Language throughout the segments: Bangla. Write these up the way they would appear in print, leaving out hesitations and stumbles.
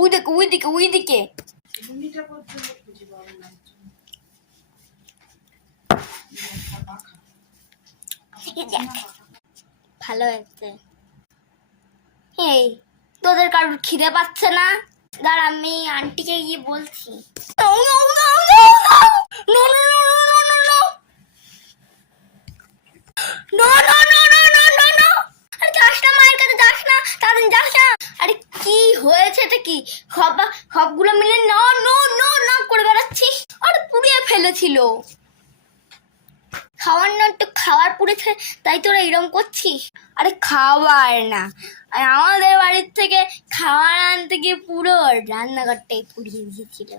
ওইদিকে ভালো হয়েছে। এই তোদের কারোর খিদে পাচ্ছে না? দাঁড়া আমি আন্টিকে গিয়ে বলছি। আরে কি হয়েছে এটা কি সবগুলো মিলে না নো নো না করে বেড়াচ্ছিস? আরে পুড়িয়ে ফেলেছিল খাওয়ার না একটু খাওয়ার পুড়েছে তাই তোরা এরকম করছিস? আরে খাওয়ার না আমাদের বাড়ির থেকে খাওয়ার আনতে গিয়ে পুরো রান্নাঘরটাই পুড়িয়ে দিয়েছিল।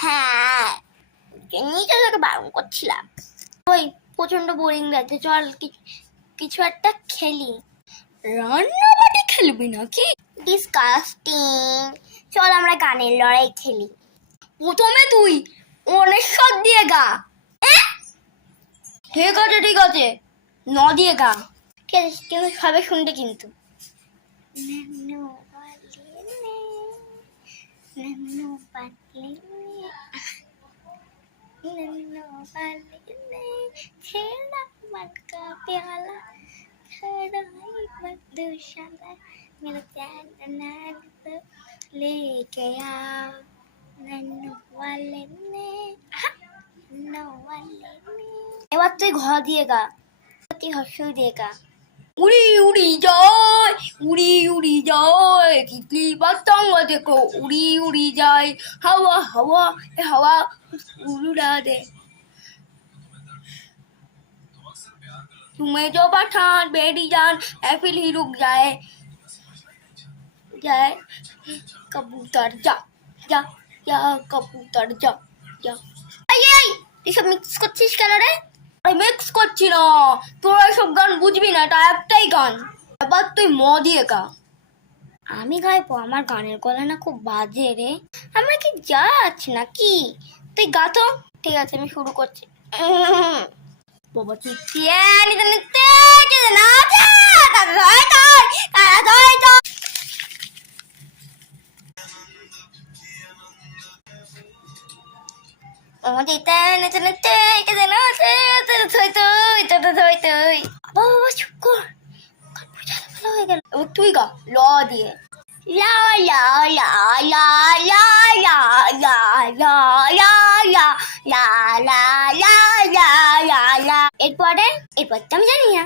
হ্যাঁ নিজে তোকে বারণ করছিলাম। ওই প্রচন্ড বোরিং লাগছে, চল কিছু একটা খেলি। রান্নাবাটি খেলবি নাকি? ডিসকাস্টিং। চল আমরা গানের লড়াই খেলি। প্রথমে তুই অনেশ্বর দিয়ে গা। ঠিক আছে ন দিয়ে গা। ঠিক আছে কিন্তু সবাই শুনবে কিন্তু। लेके आओ नन्नू वाले ने এবার তুই ঘর দিয়ে গা, তুই হর্ষই দিয়ে গা। উড়ি উড়ি যায় উড়ি উড়ি যায় তিতলি পতঙ্গ দেখো উড়ি উড়ি যায় হাওয়া হাওয়া হাওয়া উড়া দে तुम्हें जो पठान बेड़ी जान ऐफिल ही रुक जाए जाए कबूतर जा जा जा कबूतर जा जा। এই এসব মিক্স করছিস কেন রে? মিক্স করছি না, তোরা এসব গান বুঝবি না, এটা একটাই গান। এবার তুই ম দিয়ে গা। আমি গাইবো? আমার গানের গলা না খুব বাজে রে। আমরা কি যাচ্ছি নাকি? তুই গা তো। ঠিক আছে আমি শুরু করছি। বাবা চিচিয়ে নিতে নিতে না তুই গা ল দিয়ে লা লা লা লা লা লা লা লা লা লা লা লা লা লা লা লা। এরপর তো আমি জানি না।